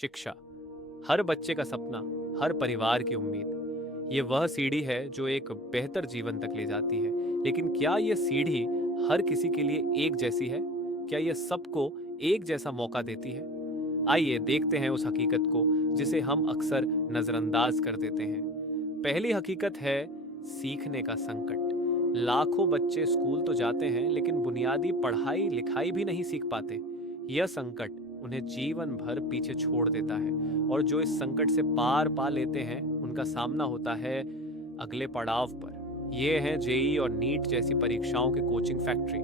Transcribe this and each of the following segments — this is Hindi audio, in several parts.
शिक्षा, हर बच्चे का सपना, हर परिवार की उम्मीद। ये वह सीढ़ी है जो एक बेहतर जीवन तक ले जाती है। लेकिन क्या ये सीढ़ी हर किसी के लिए एक जैसी है? क्या ये सबको एक जैसा मौका देती है? आइए देखते हैं उस हकीकत को जिसे हम अक्सर नजरअंदाज कर देते हैं। पहली हकीकत है सीखने का संकट। लाखों बच्चे स्कूल तो जाते हैं लेकिन बुनियादी पढ़ाई लिखाई भी नहीं सीख पाते। यह संकट उन्हें जीवन भर पीछे छोड़ देता है और जो इस संकट से पार पा लेते हैं उनका सामना होता है अगले पड़ाव पर। ये है जेई और नीट जैसी परीक्षाओं की कोचिंग फैक्ट्री।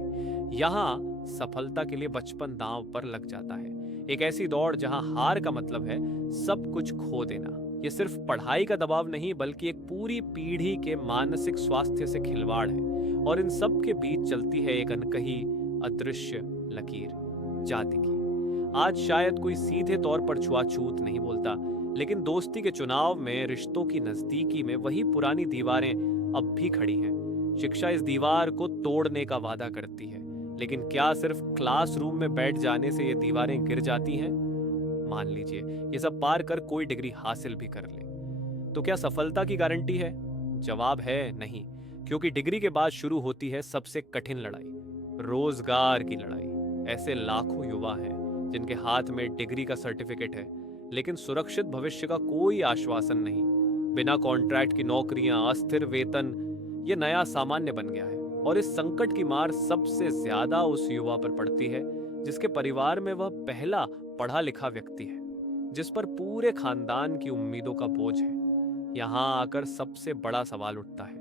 यहाँ सफलता के लिए बचपन दांव पर लग जाता है। एक ऐसी दौड़ जहां हार का मतलब है सब कुछ खो देना। ये सिर्फ पढ़ाई का दबाव नहीं बल्कि एक पूरी पीढ़ी के मानसिक स्वास्थ्य से खिलवाड़ है। और इन सब के बीच चलती है एक अनकही अदृश्य लकीर, जाति की। आज शायद कोई सीधे तौर पर छुआछूत नहीं बोलता, लेकिन दोस्ती के चुनाव में, रिश्तों की नजदीकी में वही पुरानी दीवारें अब भी खड़ी हैं। शिक्षा इस दीवार को तोड़ने का वादा करती है, लेकिन क्या सिर्फ क्लासरूम में बैठ जाने से ये दीवारें गिर जाती हैं? मान लीजिए ये सब पार कर कोई डिग्री हासिल भी कर ले, तो क्या सफलता की गारंटी है? जवाब है नहीं, क्योंकि डिग्री के बाद शुरू होती है सबसे कठिन लड़ाई, रोजगार की लड़ाई। ऐसे लाखों युवा हैं जिनके हाथ में डिग्री का सर्टिफिकेट है लेकिन सुरक्षित भविष्य का कोई आश्वासन नहीं। बिना कॉन्ट्रैक्ट की नौकरियां, अस्थिर वेतन, ये नया सामान्य बन गया है। और इस संकट की मार सबसे ज्यादा उस युवा पर पड़ती है जिसके परिवार में वह पहला पढ़ा लिखा व्यक्ति है, जिस पर पूरे खानदान की उम्मीदों का बोझ है। यहाँ आकर सबसे बड़ा सवाल उठता है,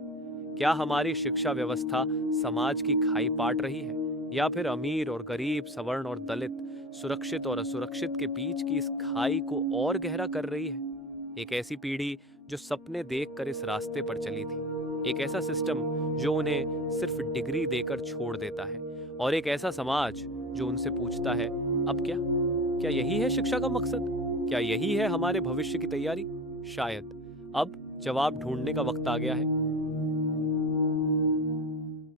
क्या हमारी शिक्षा व्यवस्था समाज की खाई पाट रही है, या फिर अमीर और गरीब, सवर्ण और दलित, सुरक्षित और असुरक्षित के बीच की इस खाई को और गहरा कर रही है? एक ऐसी पीढ़ी जो सपने देखकर इस रास्ते पर चली थी, एक ऐसा सिस्टम जो उन्हें सिर्फ डिग्री देकर छोड़ देता है, और एक ऐसा समाज जो उनसे पूछता है अब क्या? क्या यही है शिक्षा का मकसद? क्या यही है हमारे भविष्य की तैयारी? शायद अब जवाब ढूंढने का वक्त आ गया है।